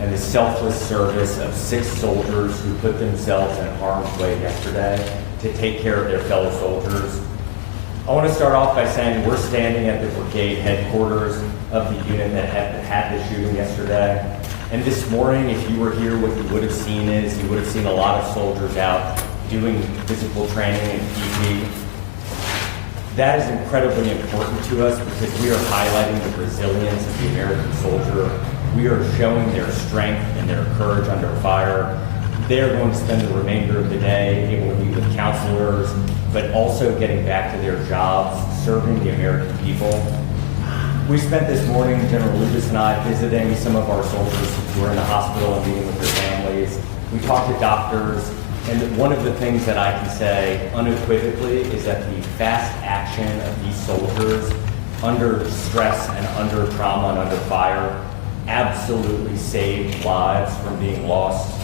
and the selfless service of 6 soldiers who put themselves in harm's way yesterday to take care of their fellow soldiers. I want to start off by saying we're standing at the brigade headquarters of the unit that had the shooting yesterday. And this morning, if you were here, what you would have seen is you would have seen a lot of soldiers out doing physical training and PT. That is incredibly important to us because we are highlighting the resilience of the American soldier. We are showing their strength and their courage under fire. They are going to spend the remainder of the day able to meet with counselors, but also getting back to their jobs, serving the American people. We spent this morning, General Lubas and I, visiting some of our soldiers who are in the hospital and meeting with their families. We talked to doctors, and one of the things that I can say unequivocally is that the fast action of these soldiers under stress and under trauma and under fire absolutely saved lives from being lost.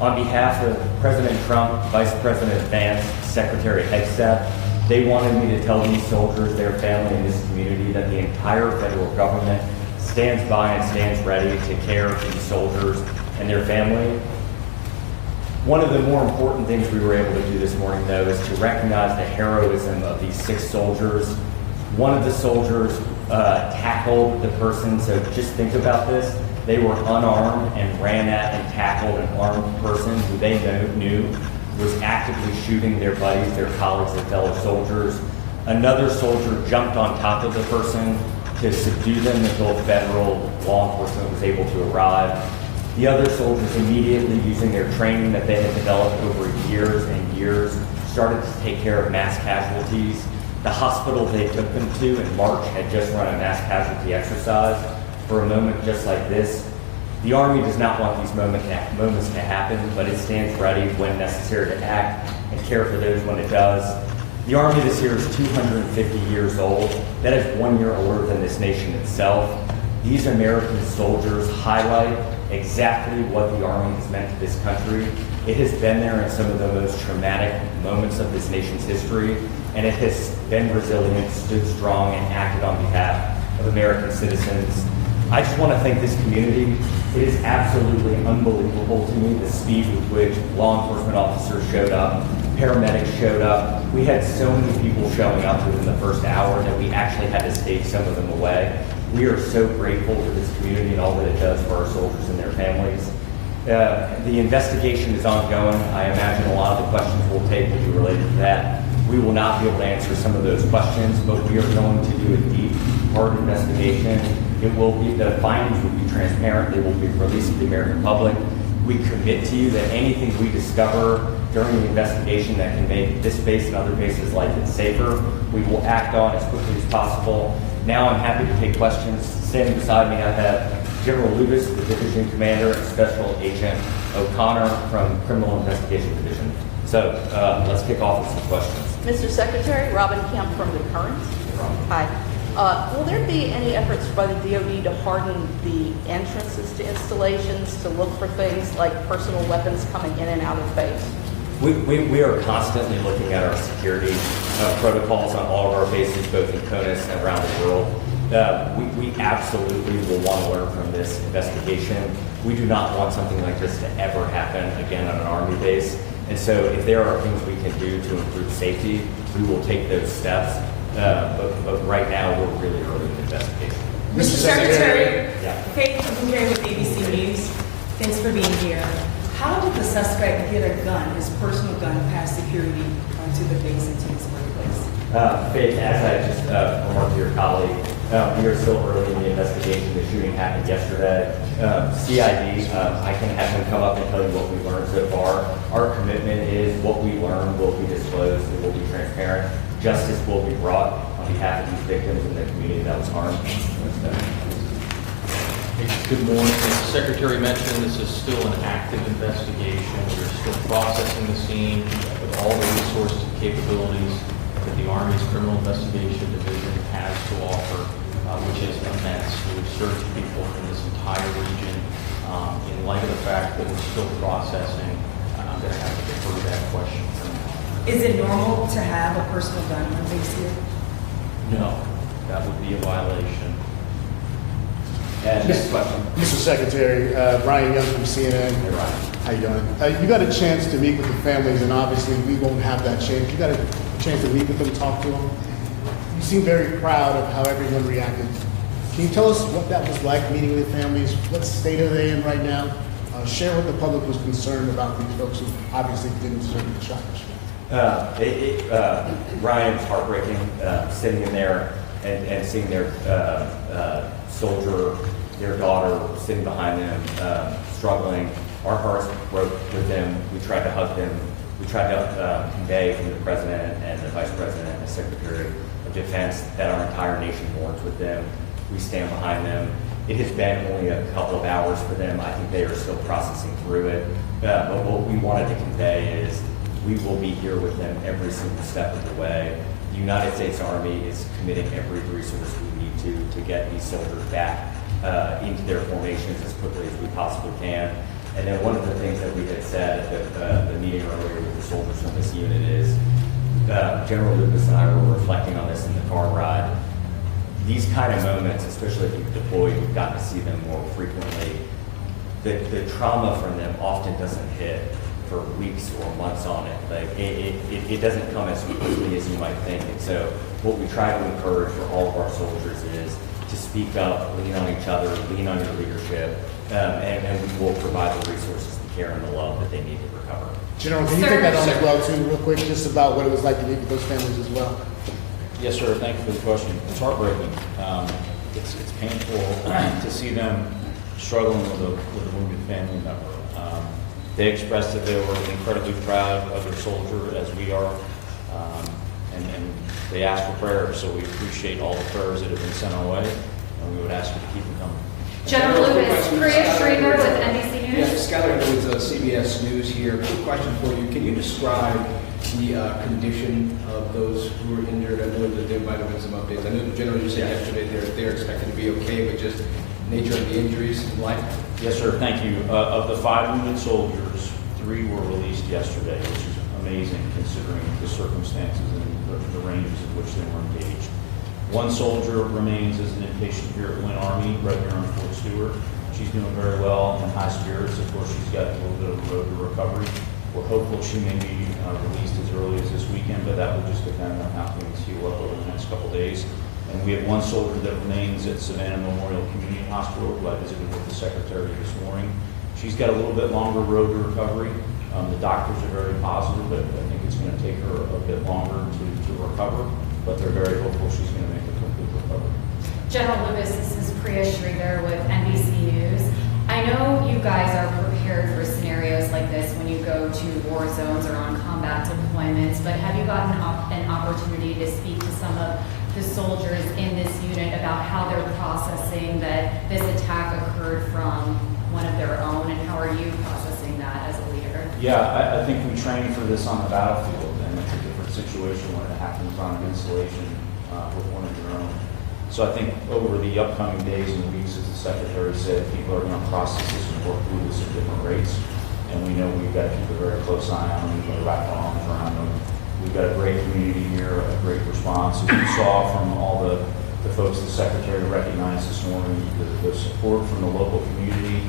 On behalf of President Trump, Vice President Vance, Secretary Hegseth, they wanted me to tell these soldiers, their family, and this community that the entire federal government stands by and stands ready to care for these soldiers and their family. One of the more important things we were able to do this morning, though, is to recognize the heroism of these 6 soldiers. One of the soldiers tackled the person, so just think about this. They were unarmed and ran at and tackled an armed person who they knew was actively shooting their buddies, their colleagues, their fellow soldiers. Another soldier jumped on top of the person to subdue them until federal law enforcement was able to arrive. The other soldiers immediately, using their training that they had developed over years and years, started to take care of mass casualties. The hospital they took them to in March had just run a mass casualty exercise for a moment just like this. The Army does not want these moments to happen, but it stands ready when necessary to act and care for those when it does. The Army this year is 250 years old. That is 1 year older than this nation itself. These American soldiers highlight exactly what the Army has meant to this country. It has been there in some of the most traumatic moments of this nation's history, and it has been resilient, stood strong, and acted on behalf of American citizens. I just want to thank this community. It is absolutely unbelievable to me the speed with which law enforcement officers showed up, paramedics showed up. We had so many people showing up within the first hour that we actually had to take some of them away. We are so grateful to this community and all that it does for our soldiers and their families. The investigation is ongoing. I imagine a lot of the questions we'll take will be related to that. We will not be able to answer some of those questions, but we are going to do a deep, hard investigation. It will be, the findings will be transparent. They will be released to the American public. We commit to you that anything we discover during the investigation that can make this base and other bases like it safer, we will act on as quickly as possible. Now I'm happy to take questions. Standing beside me, I have General Lubas, the Division Commander, and Special Agent O'Connor from Criminal Investigation Division. So let's kick off with some questions. Mr. Secretary, Robin Kemp from the Current. Hi. Will there be any efforts by the DoD to harden the entrances to installations to look for things like personal weapons coming in and out of base? We are constantly looking at our security protocols on all of our bases, both in CONUS and around the world. We absolutely will want to learn from this investigation. We do not want something like this to ever happen again on an Army base. And so if there are things we can do to improve safety, we will take those steps. But right now, we're really early in the investigation. Mr. Secretary, yeah. Kate from here with ABC News. Thanks for being here. How did the suspect get a gun, his personal gun, past security onto the base into his workplace? Faith, as I just remarked to your colleague, we are still early in the investigation. The shooting happened yesterday. CID, I can have them come up and tell you what we learned so far. Our commitment is what we learn will be disclosed, it will be transparent. Justice will be brought on behalf of these victims and the community that was harmed. Good morning. As the Secretary mentioned, this is still an active investigation. We're still processing the scene with all the resources and capabilities that the Army's Criminal Investigation Division has to offer, which is immense. We've searched people in this entire region. In light of the fact that we're still processing, I'm going to have to defer to that question for now. Is it normal to have a personal gun on base here? No, that would be a violation. Next question. Mr. Secretary, Brian Young from CNN. Hey, Ryan. How you doing? You got a chance to meet with the families, and obviously we won't have that chance. You got a chance to meet with them, talk to them. You seem very proud of how everyone reacted. Can you tell us what that was like, meeting with families? What state are they in right now? Share what the public was concerned about these folks who obviously didn't deserve the shots. Ryan's heartbreaking, sitting in there and seeing their soldier, their daughter sitting behind them, struggling. Our hearts broke with them. We tried to hug them. We tried to convey from the President and the Vice President and the Secretary of Defense that our entire nation mourns with them. We stand behind them. It has been only a couple of hours for them. I think they are still processing through it. But what we wanted to convey is we will be here with them every single step of the way. The United States Army is committing every resource we need to get these soldiers back into their formations as quickly as we possibly can. And then one of the things that we had said at the meeting earlier with the soldiers from this unit is, General Lubas and I were reflecting on this in the car ride. These kind of moments, especially if you've deployed, you've gotten to see them more frequently. The trauma from them often doesn't hit for weeks or months on it. Like it doesn't come as quickly as you might think. And so what we try to encourage for all of our soldiers is to speak up, lean on each other, lean on your leadership, and we will provide the resources, the care, and the love that they need to recover. General, can you take that on as well too, real quick, just about what it was like to meet with those families as well? Yes, sir. Thank you for the question. It's heartbreaking. It's painful to see them struggling with a wounded family member. They expressed that they were incredibly proud of their soldier, as we are, and they asked for prayers. So we appreciate all the prayers that have been sent our way, and we would ask you to keep them coming. General Lubas, Priya Schreiner with NBC News. Yes, Skylar with CBS News here. Quick question for you. Can you describe the condition of those who were injured? I know that there might have been some updates. I know the general you said yesterday they're expected to be okay, but just nature of the injuries and life? Yes, sir. Thank you. Of the 5 wounded soldiers, 3 were released yesterday, which is amazing considering the circumstances and the ranges in which they were engaged. 1 soldier remains as an inpatient here at Win Army, right here on Fort Stewart. She's doing very well and high spirits. Of course, she's got a little bit of a road to recovery. We're hopeful she may be released as early as this weekend, but that will just depend on how things heal up over the next couple days. And we have 1 soldier that remains at Savannah Memorial Community Hospital, who I visited with the Secretary this morning. She's got a little bit longer road to recovery. The doctors are very positive, but I think it's going to take her a bit longer to recover, but they're very hopeful she's going to make a complete recovery. General Lubas, this is Priya Schreiner with NBC News. I know you guys are prepared for scenarios like this when you go to war zones or on combat deployments, but have you gotten an opportunity to speak to some of the soldiers in this unit about how they're processing that this attack occurred from one of their own, and how are you processing that as a leader? Yeah, I think we train for this on the battlefield, and it's a different situation when it happens on an installation with one of your own. So I think over the upcoming days and weeks, as the Secretary said, people are going to process this and work through this at different rates. And we know we've got to keep a very close eye on them. We've got to wrap our arms around them. We've got a great community here, a great response. As you saw from all the folks the Secretary recognized this morning, the support from the local community,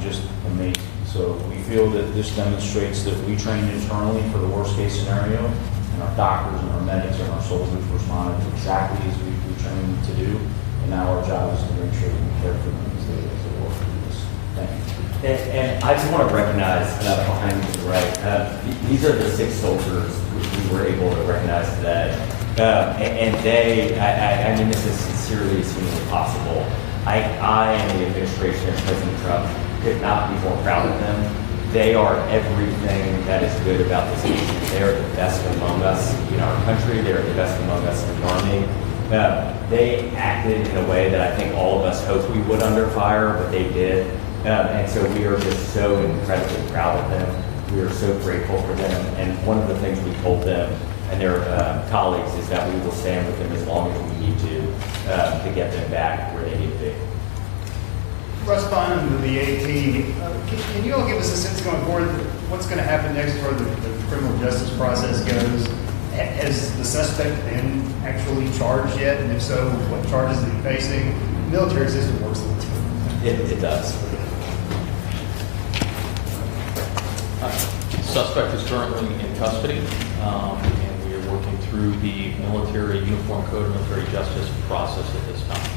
just amazing. So we feel that this demonstrates that we train internally for the worst case scenario, and our doctors and our medics and our soldiers responded exactly as we trained them to do. And now our job is to make sure that we care for them as they work through this. Thank you. And I just want to recognize behind you to the right, these are the 6 soldiers we were able to recognize today. And they, I mean this as sincerely as humanly possible. I and the administration and President Trump could not be more proud of them. They are everything that is good about this nation. They are the best among us in our country. They are the best among us in the Army. They acted in a way that I think all of us hoped we would under fire, but they did. And so we are just so incredibly proud of them. We are so grateful for them. And one of the things we told them and their colleagues is that we will stand with them as long as we need to get them back where they need to be. Russ Bond with the AT. Can you all give us a sense going forward what's going to happen next as far as the criminal justice process goes? Has the suspect been actually charged yet? And if so, what charges is he facing? The military system works a little different. It does. Suspect is currently in custody, and we are working through the military uniform code and military justice process at this time.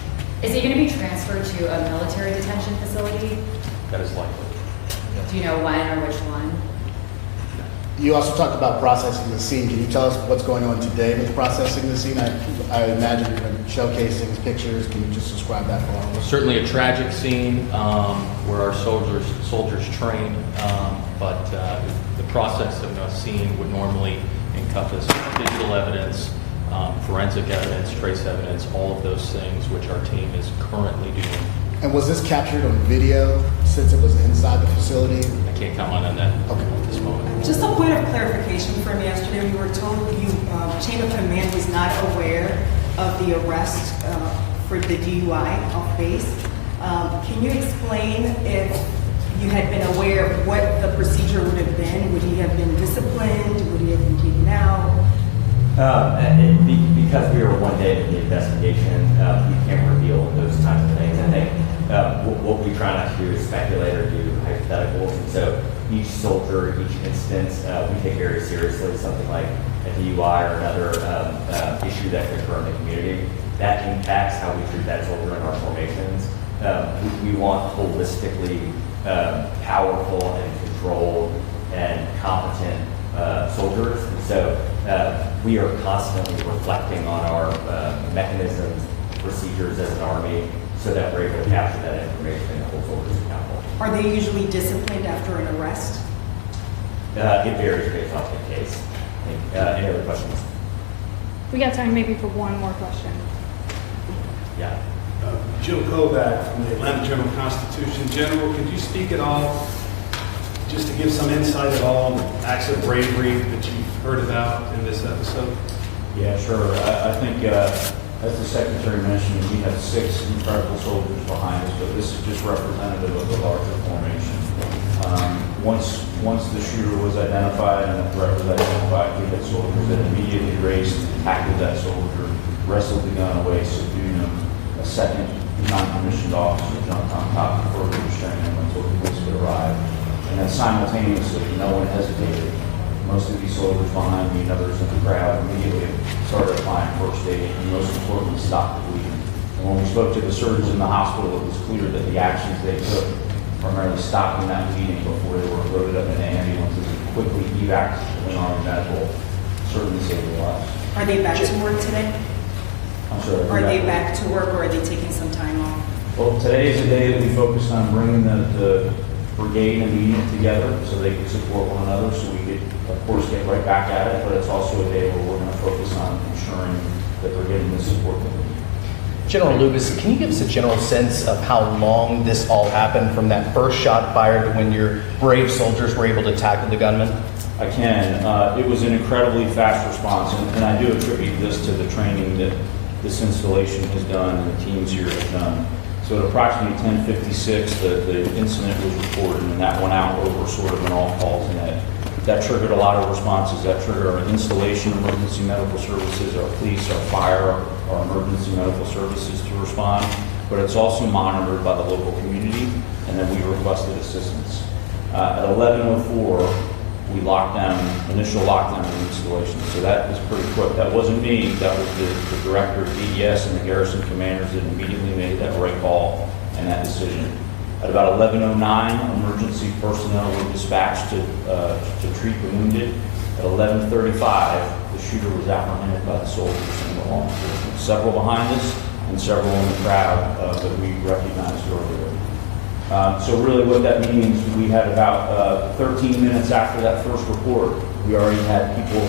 Is he going to be transferred to a military detention facility? That is likely. Do you know when or which one? You also talked about processing the scene. Can you tell us what's going on today with processing the scene? I imagine you're going to showcasing pictures. Can you just describe that for all of us? Certainly a tragic scene where our soldiers train, but the process of a scene would normally encompass digital evidence, forensic evidence, trace evidence, all of those things which our team is currently doing. And was this captured on video since it was inside the facility? I can't comment on that Okay. at this moment. Just a point of clarification from yesterday, we were told you, chain of command was not aware of the arrest for the DUI off base. Can you explain if you had been aware of what the procedure would have been? Would he have been disciplined? Would he have been taken out? Because we were one day into the investigation, we can't reveal those types of things. I think what we try not to do is speculate or do hypotheticals. And so each soldier, each instance, we take very seriously. Something like a DUI or another issue that could occur in the community, that impacts how we treat that soldier in our formations. We want holistically powerful and controlled and competent soldiers. And so we are constantly reflecting on our mechanisms, procedures as an Army, so that we're able to capture that information and hold soldiers accountable. Are they usually disciplined after an arrest? It varies based off the case. Any other questions? We got time maybe for one more question. Yeah. Jim Kovac from the Atlanta Journal-Constitution. General, could you speak at all, just to give some insight at all, on the acts of bravery that you've heard about in this episode? Yeah, sure. I think, as the Secretary mentioned, we have 6 incredible soldiers behind us, but this is just representative of the larger formation. Once the shooter was identified and the threat was identified, we had soldiers that immediately raced, tackled that soldier, wrestled the gun away, subdued him. A second non-commissioned officer jumped on top of further restraining him until the police could arrive. And then simultaneously, no one hesitated. Most of these soldiers behind me and others in the crowd immediately started applying first aid and most importantly stopped the bleeding. And when we spoke to the surgeons in the hospital, it was clear that the actions they took, primarily stopping that bleeding before they were loaded up in ambulances and quickly evac to an Army medical, certainly saved their lives. Are they back to work today? I'm sorry. Are they back to work or are they taking some time off? Well, today is a day that we focused on bringing the brigade and the unit together so they could support one another, so we could, of course, get right back at it, but it's also a day where we're going to focus on ensuring that they're getting the support that they need. General Lubas, can you give us a general sense of how long this all happened from that first shot fired to when your brave soldiers were able to tackle the gunman? I can. It was an incredibly fast response, and I do attribute this to the training that this installation has done and the teams here have done. So at approximately 10:56, the incident was reported, and that went out over sort of an all calls net. That triggered a lot of responses. That triggered our installation, emergency medical services, our police, our fire, our emergency medical services to respond. But it's also monitored by the local community, and then we requested assistance. At 11:04, we locked down, initial lockdown of the installation. So that was pretty quick. That wasn't me, that was the director of DES and the garrison commanders that immediately made that right call and that decision. At about 11:09, emergency personnel were dispatched to treat the wounded. At 11:35, the shooter was apprehended by the soldiers and the law enforcement. Several behind us and several in the crowd that we recognized earlier. So really what that means, we had about 13 minutes after that first report, we already had people,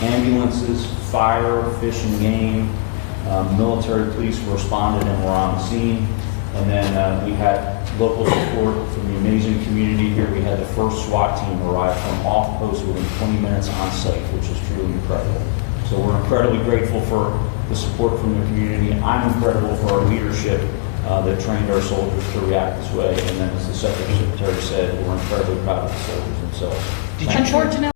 ambulances, fire, fish and game, military police responded and were on the scene. And then we had local support from the amazing community here. We had the first SWAT team arrive from off post within 20 minutes on site, which is truly incredible. So we're incredibly grateful for the support from the community. I'm incredible for our leadership that trained our soldiers to react this way. And then as the Secretary said, we're incredibly proud of the soldiers themselves. Unfortunately,